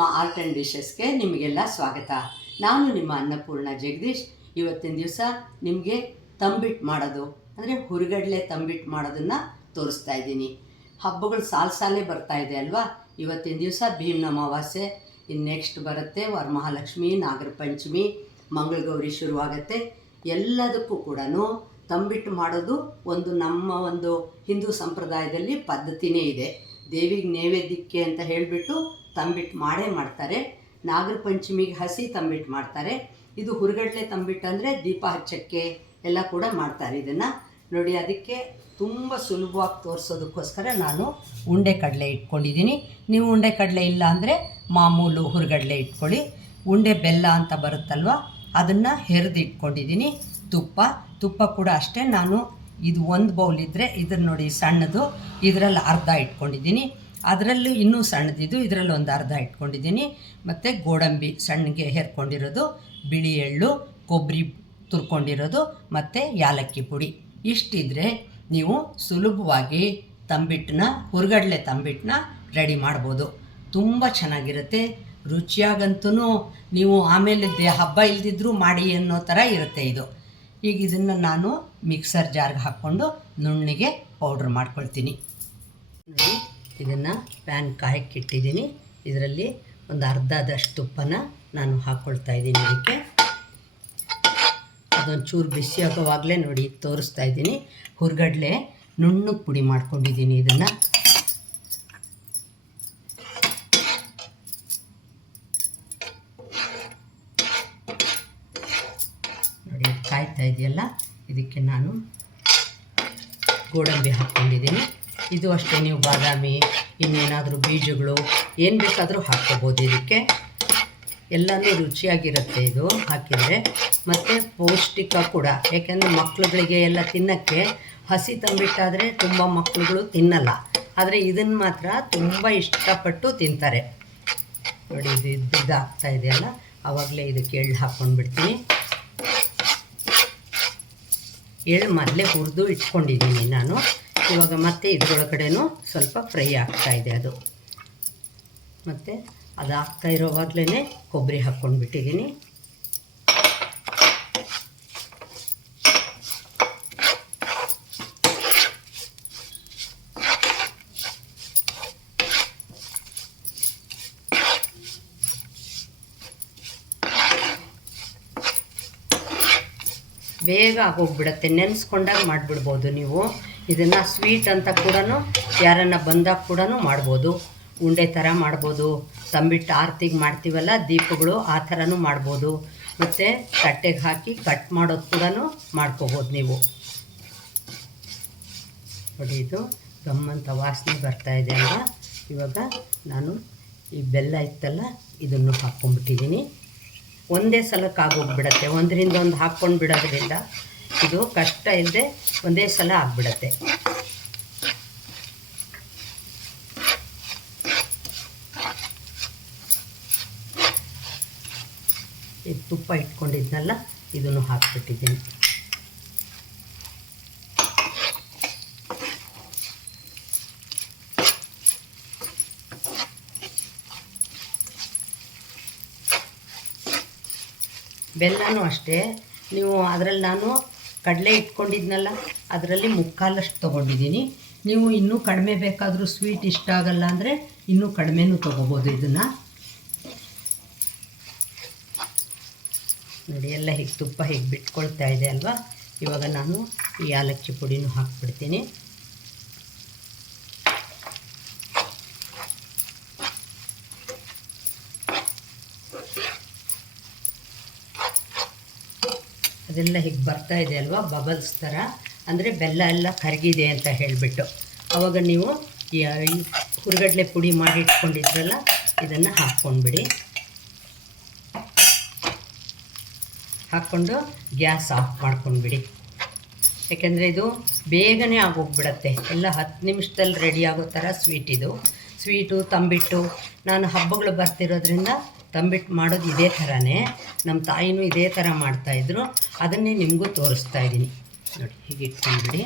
ನಮ್ಮ art and ಡಿಶಸ್ಗೆ ನಿಮಗೆಲ್ಲ ಸ್ವಾಗತ. ನಾನು ನಿಮ್ಮ ಅನ್ನಪೂರ್ಣ ಜಗದೀಶ್. ಇವತ್ತಿನ ದಿವಸ ನಿಮಗೆ ತಂಬಿಟ್ಟು ಮಾಡೋದು, ಅಂದರೆ ಹುರಿಗಡಲೆ ತಂಬಿಟ್ಟು ಮಾಡೋದನ್ನು ತೋರಿಸ್ತಾ ಇದ್ದೀನಿ. ಹಬ್ಬಗಳು ಸಾಲು ಸಾಲೇ ಬರ್ತಾ ಇದೆ ಅಲ್ವಾ? ಇವತ್ತಿನ ದಿವಸ ಭೀಮ್ನ ಅಮಾವಾಸ್ಯೆ ಇನ್ನು ನೆಕ್ಸ್ಟ್ ಬರುತ್ತೆ ವರಮಹಾಲಕ್ಷ್ಮಿ ನಾಗರ ಪಂಚಮಿ ಮಂಗಳಗೌರಿ ಶುರುವಾಗತ್ತೆ. ಎಲ್ಲದಕ್ಕೂ ಕೂಡ ತಂಬಿಟ್ಟು ಮಾಡೋದು ಒಂದು ನಮ್ಮ ಒಂದು ಹಿಂದೂ ಸಂಪ್ರದಾಯದಲ್ಲಿ ಪದ್ಧತಿನೇ ಇದೆ. ದೇವಿಗೆ ನೈವೇದ್ಯಕ್ಕೆ ಅಂತ ಹೇಳಿಬಿಟ್ಟು ತಂಬಿಟ್ಟು ಮಾಡೇ ಮಾಡ್ತಾರೆ. ನಾಗರ ಪಂಚಮಿಗೆ ಹಸಿ ತಂಬಿಟ್ಟು ಮಾಡ್ತಾರೆ. ಇದು ಹುರುಗಡ್ಲೆ ತಂಬಿಟ್ಟು ಅಂದರೆ ದೀಪ ಹಚ್ಚಕ್ಕೆ ಎಲ್ಲ ಕೂಡ ಮಾಡ್ತಾರೆ ಇದನ್ನು. ನೋಡಿ, ಅದಕ್ಕೆ ತುಂಬ ಸುಲಭವಾಗಿ ತೋರಿಸೋದಕ್ಕೋಸ್ಕರ ನಾನು ಉಂಡೆ ಕಡಲೆ ಇಟ್ಕೊಂಡಿದ್ದೀನಿ. ನೀವು ಉಂಡೆ ಕಡಲೆ ಇಲ್ಲ ಅಂದರೆ ಮಾಮೂಲು ಹುರುಗಡ್ಲೆ ಇಟ್ಕೊಳ್ಳಿ. ಉಂಡೆ ಬೆಲ್ಲ ಅಂತ ಬರುತ್ತಲ್ವ, ಅದನ್ನು ಹೆರಿದು ಇಟ್ಕೊಂಡಿದ್ದೀನಿ ತುಪ್ಪ ತುಪ್ಪ ಕೂಡ ಅಷ್ಟೇ. ನಾನು ಇದು ಒಂದು ಬೌಲ್ ಇದ್ದರೆ ಇದನ್ನು ನೋಡಿ ಸಣ್ಣದು, ಇದರಲ್ಲಿ ಅರ್ಧ ಇಟ್ಕೊಂಡಿದ್ದೀನಿ. ಅದರಲ್ಲೂ ಇನ್ನೂ ಸಣ್ಣದಿದ್ದು ಇದರಲ್ಲಿ ಒಂದು ಅರ್ಧ ಇಟ್ಕೊಂಡಿದ್ದೀನಿ. ಮತ್ತು ಗೋಡಂಬಿ ಸಣ್ಣಗೆ ಹೇರ್ಕೊಂಡಿರೋದು, ಬಿಳಿ ಎಳ್ಳು, ಕೊಬ್ಬರಿ ತುರ್ಕೊಂಡಿರೋದು, ಮತ್ತು ಯಾಲಕ್ಕಿ ಪುಡಿ. ಇಷ್ಟಿದ್ರೆ ನೀವು ಸುಲಭವಾಗಿ ತಂಬಿಟ್ಟನ್ನ, ಹುರ್ಗಡ್ಲೆ ತಂಬಿಟ್ಟನ್ನ ರೆಡಿ ಮಾಡ್ಬೋದು. ತುಂಬ ಚೆನ್ನಾಗಿರುತ್ತೆ. ರುಚಿಯಾಗಂತೂ ನೀವು ಆಮೇಲೆ ದೇ ಹಬ್ಬ ಇಲ್ದಿದ್ರೂ ಮಾಡಿ ಅನ್ನೋ ಥರ ಇರುತ್ತೆ ಇದು. ಈಗ ಇದನ್ನು ನಾನು ಮಿಕ್ಸರ್ ಜಾರ್ಗೆ ಹಾಕ್ಕೊಂಡು ನುಣ್ಣಿಗೆ ಪೌಡ್ರ್ ಮಾಡ್ಕೊಳ್ತೀನಿ. ನೋಡಿ ಇದನ್ನು ಪ್ಯಾನ್ ಕಾಯಕ್ಕೆ ಇಟ್ಟಿದ್ದೀನಿ. ಇದರಲ್ಲಿ ಒಂದು ಅರ್ಧದಷ್ಟು ತುಪ್ಪನ ನಾನು ಹಾಕ್ಕೊಳ್ತಾ ಇದ್ದೀನಿ ಇದಕ್ಕೆ. ಅದೊಂದು ಚೂರು ಬಿಸಿ ಆಗೋವಾಗಲೇ ನೋಡಿ ತೋರಿಸ್ತಾ ಇದ್ದೀನಿ. ಹುರ್ಗಡ್ಲೆ ನುಣ್ಣಗೆ ಪುಡಿ ಮಾಡ್ಕೊಂಡಿದ್ದೀನಿ ಇದನ್ನು. ನೋಡಿ, ಕಾಯ್ತಾ ಇದೆಯಲ್ಲ? ಇದಕ್ಕೆ ನಾನು ಗೋಡಂಬಿ ಹಾಕ್ಕೊಂಡಿದ್ದೀನಿ ಇದು ಅಷ್ಟೇ, ನೀವು ಬಾದಾಮಿ, ಇನ್ನೇನಾದರೂ ಬೀಜಗಳು, ಏನು ಬೇಕಾದರೂ ಹಾಕ್ಕೋಬೋದು ಇದಕ್ಕೆ. ಎಲ್ಲನೂ ರುಚಿಯಾಗಿರುತ್ತೆ ಇದು ಹಾಕಿದರೆ. ಮತ್ತು ಪೌಷ್ಟಿಕ ಕೂಡ, ಯಾಕೆಂದರೆ ಮಕ್ಕಳುಗಳಿಗೆ ಎಲ್ಲ ತಿನ್ನೋಕ್ಕೆ ಹಸಿ ತಂಬಿಟ್ಟಾದರೆ ತುಂಬ ಮಕ್ಕಳುಗಳು ತಿನ್ನಲ್ಲ. ಆದರೆ ಇದನ್ನು ಮಾತ್ರ ತುಂಬ ಇಷ್ಟಪಟ್ಟು ತಿಂತಾರೆ. ನೋಡಿ, ಇದು ಇದು ಇದೆಯಲ್ಲ? ಆವಾಗಲೇ ಇದಕ್ಕೆ ಎಳ್ಳು ಹಾಕ್ಕೊಂಡು ಬಿಡ್ತೀನಿ ಎಳ್ಳು ಮೊದಲೇ ಹುರಿದು ಇಟ್ಕೊಂಡಿದ್ದೀನಿ ನಾನು. ಇವಾಗ ಮತ್ತೆ ಇದರೊಳಗಡೆನೂ ಸ್ವಲ್ಪ ಫ್ರೈ ಆಗ್ತಾ ಇದೆ ಅದು. ಮತ್ತು ಅದು ಆಗ್ತಾ ಇರೋವಾಗಲೇ ಕೊಬ್ಬರಿ ಹಾಕ್ಕೊಂಡು ಬಿಟ್ಟಿದ್ದೀನಿ ಬೇಗ ಆಗೋಗ್ಬಿಡತ್ತೆ. ನೆನೆಸ್ಕೊಂಡಾಗ ಮಾಡಿಬಿಡ್ಬೋದು ನೀವು. ಇದನ್ನು ಸ್ವೀಟ್ ಅಂತ ಕೂಡ ಯಾರನ್ನ ಬಂದಾಗ ಕೂಡ ಮಾಡ್ಬೋದು. ಉಂಡೆ ಥರ ಮಾಡ್ಬೋದು. ತಂಬಿಟ್ಟು ಆರ್ತಿಗೆ ಮಾಡ್ತೀವಲ್ಲ, ದೀಪಗಳು ಆ ಥರನೂ ಮಾಡ್ಬೋದು. ಮತ್ತು ತಟ್ಟೆಗೆ ಹಾಕಿ ಕಟ್ ಮಾಡೋದು ಕೂಡ ಮಾಡ್ಕೋಬೋದು ನೀವು. ನೋಡಿ ಇದು ಗಮ್ಮಂತ ವಾಸನೆ ಬರ್ತಾ ಇದೆ ಅಲ್ವಾ? ಇವಾಗ ನಾನು ಈ ಬೆಲ್ಲ ಇತ್ತಲ್ಲ, ಇದನ್ನು ಹಾಕ್ಕೊಂಡ್ಬಿಟ್ಟಿದ್ದೀನಿ. ಒಂದೇ ಸಲಕ್ಕೆ ಆಗೋಗ್ಬಿಡತ್ತೆ ಒಂದರಿಂದ ಒಂದು ಹಾಕ್ಕೊಂಡು ಬಿಡೋದ್ರಿಂದ ಇದು ಕಷ್ಟ ಇಲ್ಲದೆ ಒಂದೇ ಸಲ ಆಗ್ಬಿಡತ್ತೆ. ಈ ತುಪ್ಪ ಇಟ್ಕೊಂಡಿದ್ನಲ್ಲ, ಇದನ್ನು ಹಾಕ್ಬಿಟ್ಟಿದ್ದೀನಿ. ಬೆಲ್ಲನೂ ಅಷ್ಟೇ. ನೀವು ಅದರಲ್ಲಿ ನಾನು ಕಡಲೆ ಇಟ್ಕೊಂಡಿದ್ನಲ್ಲ, ಅದರಲ್ಲಿ ಮುಕ್ಕಾಲಷ್ಟು ತೊಗೊಂಡಿದ್ದೀನಿ. ನೀವು ಇನ್ನೂ ಕಡಿಮೆ ಬೇಕಾದರೂ ಸ್ವೀಟ್ ಇಷ್ಟ ಆಗಲ್ಲ ಅಂದರೆ ಇನ್ನೂ ಕಡಿಮೆನೂ ತೊಗೋಬೋದು ಇದನ್ನು. ನೋಡಿ, ಎಲ್ಲ ಹೀಗೆ ತುಪ್ಪ ಹೀಗೆ ಬಿಟ್ಕೊಳ್ತಾ ಇದೆ ಅಲ್ವಾ? ಇವಾಗ ನಾನು ಈ ಏಲಕ್ಕಿ ಪುಡಿನೂ ಹಾಕ್ಬಿಡ್ತೀನಿ. ಅದೆಲ್ಲ ಹೀಗೆ ಬರ್ತಾ ಇದೆ ಅಲ್ವಾ? ಬಬಲ್ಸ್ ಥರ ಅಂದರೆ ಬೆಲ್ಲ ಎಲ್ಲ ಕರಗಿದೆ ಅಂತ ಹೇಳಿಬಿಟ್ಟು. ಆವಾಗ ನೀವು ಈ ಹುರುಗಡ್ಲೆ ಪುಡಿ ಮಾಡಿ ಇಟ್ಕೊಂಡಿದ್ರಲ್ಲ, ಇದನ್ನು ಹಾಕ್ಕೊಂಡ್ಬಿಡಿ. ಹಾಕ್ಕೊಂಡು ಗ್ಯಾಸ್ ಆಫ್ ಮಾಡ್ಕೊಂಡ್ಬಿಡಿ. ಯಾಕೆಂದರೆ ಇದು ಬೇಗನೆ ಆಗೋಗ್ಬಿಡತ್ತೆ. ಎಲ್ಲ ಹತ್ತು ನಿಮಿಷದಲ್ಲಿ ರೆಡಿ ಆಗೋ ಥರ ಸ್ವೀಟ್ ಇದು. ಸ್ವೀಟು ತಂಬಿಟ್ಟು ನಾನು ಹಬ್ಬಗಳು ಬರ್ತಿರೋದ್ರಿಂದ ತಂಬಿಟ್ಟು ಮಾಡೋದು ಇದೇ ಥರನೇ ನಮ್ಮ ತಾಯಿನೂ ಇದೇ ಥರ ಮಾಡ್ತಾಯಿದ್ರು ಅದನ್ನೇ ನಿಮಗೂ ತೋರಿಸ್ತಾ ಇದ್ದೀನಿ. ನೋಡಿ, ಹೀಗೆ ಇಟ್ಕೊಂಡ್ಬಿಡಿ.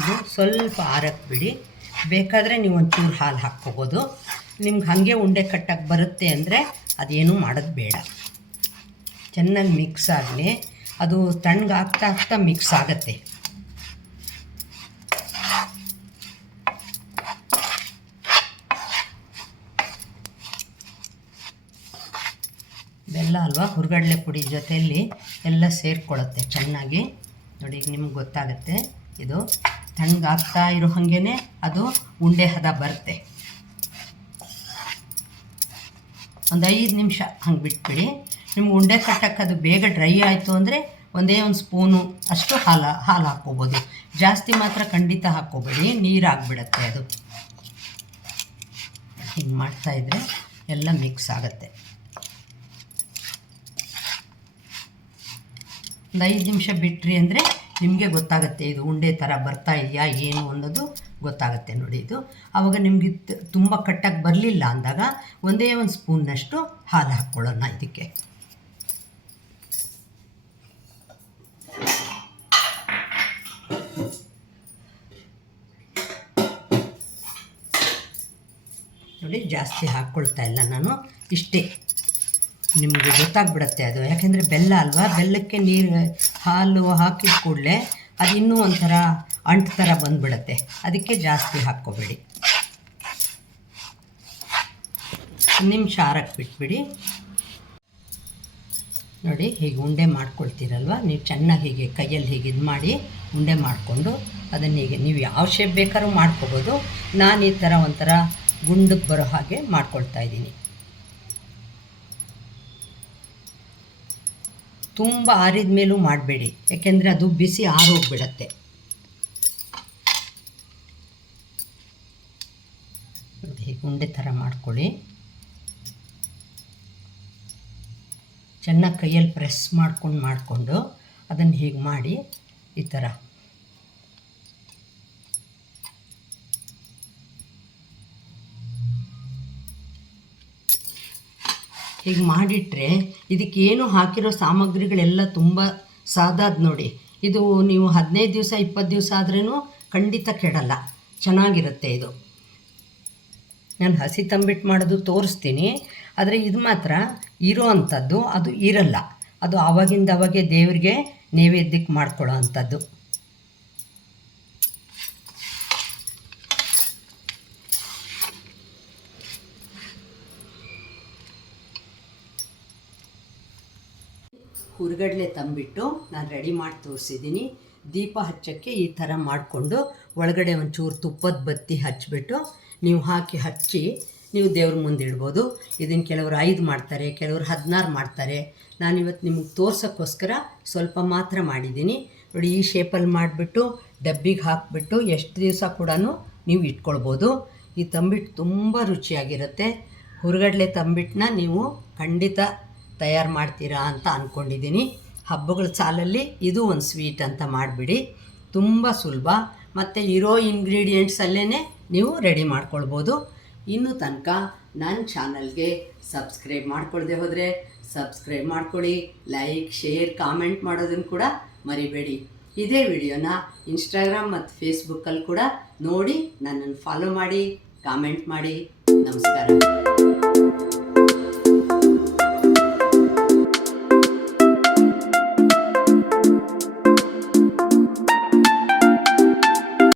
ಇದು ಸ್ವಲ್ಪ ಆರಕ್ಕೆ ಬಿಡಿ. ಬೇಕಾದರೆ ನೀವು ಒಂಚೂರು ಹಾಲು ಹಾಕ್ಕೋಬೋದು. ನಿಮ್ಗೆ ಹಾಗೆ ಉಂಡೆ ಕಟ್ಟಕ್ಕೆ ಬರುತ್ತೆ ಅಂದರೆ ಅದೇನು ಮಾಡೋದು ಬೇಡ. ಚೆನ್ನಾಗಿ ಮಿಕ್ಸ್ ಆಗಲಿ. ಅದು ತಣ್ಣಗಾಗ್ತಾ ಆಗ್ತಾ ಮಿಕ್ಸ್ ಆಗುತ್ತೆ. ಬೆಲ್ಲ ಅಲ್ವಾ? ಹುರ್ಗಡಲೆ ಪುಡಿ ಜೊತೆಯಲ್ಲಿ ಎಲ್ಲ ಸೇರಿಕೊಳ್ಳುತ್ತೆ ಚೆನ್ನಾಗಿ. ನೋಡಿ, ಈಗ ನಿಮ್ಗೆ ಗೊತ್ತಾಗುತ್ತೆ. ಇದು ತಣ್ಣಗಾಗ್ತಾ ಇರೋ ಹಾಗೇ ಅದು ಉಂಡೆ ಹದ ಬರುತ್ತೆ. ಒಂದು ಐದು ನಿಮಿಷ ಹಂಗೆ ಬಿಟ್ಬಿಡಿ. ನಿಮ್ಗೆ ಉಂಡೆ ಕಟ್ಟಕ್ಕೆ ಅದು ಬೇಗ ಡ್ರೈ ಆಯಿತು ಅಂದರೆ ಒಂದೇ ಒಂದು ಸ್ಪೂನು ಅಷ್ಟು ಹಾಲು ಹಾಲು ಹಾಕ್ಕೋಬೋದು. ಜಾಸ್ತಿ ಮಾತ್ರ ಖಂಡಿತ ಹಾಕ್ಕೋಬೇಡಿ. ನೀರು ಅದು. ಹಿಂಗೆ ಮಾಡ್ತಾಯಿದ್ರೆ ಎಲ್ಲ ಮಿಕ್ಸ್ ಆಗುತ್ತೆ. ಒಂದು ಐದು ನಿಮಿಷ ಬಿಟ್ರಿ ಅಂದರೆ ನಿಮಗೆ ಗೊತ್ತಾಗುತ್ತೆ, ಇದು ಉಂಡೆ ಥರ ಬರ್ತಾ ಇದೆಯಾ, ಏನು ಅನ್ನೋದು ಗೊತ್ತಾಗುತ್ತೆ ನೋಡಿ ಇದು. ಆವಾಗ ನಿಮಗೆ ತುಂಬ ಕಟ್ಟಕ್ಕೆ ಬರಲಿಲ್ಲ ಅಂದಾಗ ಒಂದೇ ಒಂದು ಸ್ಪೂನ್ನಷ್ಟು ಹಾಲು ಹಾಕ್ಕೊಳ್ಳೋಣ ಇದಕ್ಕೆ. ನೋಡಿ ಜಾಸ್ತಿ ಹಾಕ್ಕೊಳ್ತಾ ಇಲ್ಲ ನಾನು, ಇಷ್ಟೇ. ನಿಮಗೆ ಗೊತ್ತಾಗ್ಬಿಡತ್ತೆ ಅದು. ಯಾಕೆಂದರೆ ಬೆಲ್ಲ ಅಲ್ವಾ? ಬೆಲ್ಲಕ್ಕೆ ನೀರು, ಹಾಲು ಹಾಕಿದ ಕೂಡಲೇ ಅದು ಇನ್ನೂ ಒಂಥರ ಅಂಟು ಥರ ಬಂದುಬಿಡತ್ತೆ. ಅದಕ್ಕೆ ಜಾಸ್ತಿ ಹಾಕ್ಕೋಬೇಡಿ. ನಿಮಿಷ ಆರಕ್ಕೆ ಬಿಟ್ಬಿಡಿ. ನೋಡಿ, ಹೀಗೆ ಉಂಡೆ ಮಾಡ್ಕೊಳ್ತೀರಲ್ವ? ನೀವು ಚೆನ್ನಾಗಿ ಹೀಗೆ ಕೈಯಲ್ಲಿ ಹೀಗೆ ಇದು ಮಾಡಿ ಉಂಡೆ ಮಾಡಿಕೊಂಡು ಅದನ್ನು ಹೀಗೆ ನೀವು ಯಾವ ಶೇಪ್ ಬೇಕಾದ್ರೂ ಮಾಡ್ಕೋಬೋದು. ನಾನು ಈ ಥರ ಒಂಥರ ಗುಂಡಕ್ಕೆ ಬರೋ ಹಾಗೆ ಮಾಡ್ಕೊಳ್ತಾ ಇದ್ದೀನಿ. ತುಂಬ ಆರಿದ ಮೇಲೂ ಮಾಡಬೇಡಿ. ಯಾಕೆಂದರೆ ಅದು ಬಿಸಿ ಆರೋಗ್ಬಿಡತ್ತೆ. ಹೀಗೆ ಉಂಡೆ ಥರ ಮಾಡ್ಕೊಳ್ಳಿ. ಚೆನ್ನಾಗಿ ಕೈಯಲ್ಲಿ ಪ್ರೆಸ್ ಮಾಡ್ಕೊಂಡು ಮಾಡಿಕೊಂಡು ಅದನ್ನು ಹೀಗೆ ಮಾಡಿ ಈ ಥರ ಹೀಗೆ ಮಾಡಿಟ್ರೆ ಇದಕ್ಕೆ ಏನು ಹಾಕಿರೋ ಸಾಮಗ್ರಿಗಳೆಲ್ಲ ತುಂಬ ಸಾದಾದ ನೋಡಿ. ಇದು ನೀವು ಹದಿನೈದು ದಿವಸ, ಇಪ್ಪತ್ತು ದಿವಸ ಆದ್ರೂ ಖಂಡಿತ ಕೆಡಲ್ಲ. ಚೆನ್ನಾಗಿರುತ್ತೆ ಇದು. ನಾನು ಹಸಿ ತಂಬಿಟ್ಟು ಮಾಡೋದು ತೋರಿಸ್ತೀನಿ. ಆದರೆ ಇದು ಮಾತ್ರ ಇರೋ ಅಂಥದ್ದು ಅದು ಇರಲ್ಲ. ಅದು ಆವಾಗಿಂದ ಅವಾಗೆ ದೇವರಿಗೆ ನೈವೇದ್ಯಕ್ಕೆ ಮಾಡ್ಕೊಳ್ಳೋ ಅಂಥದ್ದು ಹುರ್ಗಡ್ಲೆ ತಂಬಿಟ್ಟು ನಾನು ರೆಡಿ ಮಾಡಿ ತೋರಿಸಿದ್ದೀನಿ ದೀಪ ಹಚ್ಚೋಕ್ಕೆ ಈ ಥರ ಮಾಡಿಕೊಂಡು ಒಳಗಡೆ ಒಂಚೂರು ತುಪ್ಪದ ಬತ್ತಿ ಹಚ್ಚಿಬಿಟ್ಟು ನೀವು ಹಾಕಿ ಹಚ್ಚಿ ನೀವು ದೇವ್ರ ಮುಂದೆ ಇಡ್ಬೋದು. ಇದನ್ನು ಕೆಲವರು ಐದು ಮಾಡ್ತಾರೆ, ಕೆಲವರು ಹದಿನಾರು ಮಾಡ್ತಾರೆ. ನಾನಿವತ್ತು ನಿಮಗೆ ತೋರ್ಸೋಕ್ಕೋಸ್ಕರ ಸ್ವಲ್ಪ ಮಾತ್ರ ಮಾಡಿದ್ದೀನಿ ನೋಡಿ ಈ ಶೇಪಲ್ಲಿ ಮಾಡಿಬಿಟ್ಟು ಡಬ್ಬಿಗೆ ಹಾಕಿಬಿಟ್ಟು ಎಷ್ಟು ದಿವಸ ಕೂಡ ನೀವು ಇಟ್ಕೊಳ್ಬೋದು. ಈ ತಂಬಿಟ್ಟು ತುಂಬ ರುಚಿಯಾಗಿರುತ್ತೆ. ಹುರ್ಗಡ್ಲೆ ತಂಬಿಟ್ಟನ್ನ ನೀವು ಖಂಡಿತ ತಯಾರು ಮಾಡ್ತೀರಾ ಅಂತ ಅಂದ್ಕೊಂಡಿದ್ದೀನಿ ಹಬ್ಬಗಳ ಸಾಲಲ್ಲಿ ಇದು ಒಂದು ಸ್ವೀಟ್ ಅಂತ ಮಾಡಿಬಿಡಿ. ತುಂಬ ಸುಲಭ. ಮತ್ತು ಇರೋ ಇಂಗ್ರೀಡಿಯೆಂಟ್ಸಲ್ಲೇ ನೀವು ರೆಡಿ ಮಾಡ್ಕೊಳ್ಬೋದು. ಇನ್ನು ತನಕ ನನ್ನ ಚಾನಲ್ಗೆ ಸಬ್ಸ್ಕ್ರೈಬ್ ಮಾಡ್ಕೊಳ್ದೆ ಹೋದರೆ ಸಬ್ಸ್ಕ್ರೈಬ್ ಮಾಡ್ಕೊಳ್ಳಿ. ಲೈಕ್, ಶೇರ್, ಕಾಮೆಂಟ್ ಮಾಡೋದನ್ನು ಕೂಡ ಮರಿಬೇಡಿ. ಇದೇ ವಿಡಿಯೋನ ಇನ್ಸ್ಟಾಗ್ರಾಮ್ ಮತ್ತು ಫೇಸ್ಬುಕ್ಕಲ್ಲಿ ಕೂಡ ನೋಡಿ ನನ್ನನ್ನು ಫಾಲೋ ಮಾಡಿ ಕಾಮೆಂಟ್ ಮಾಡಿ. ನಮಸ್ಕಾರ.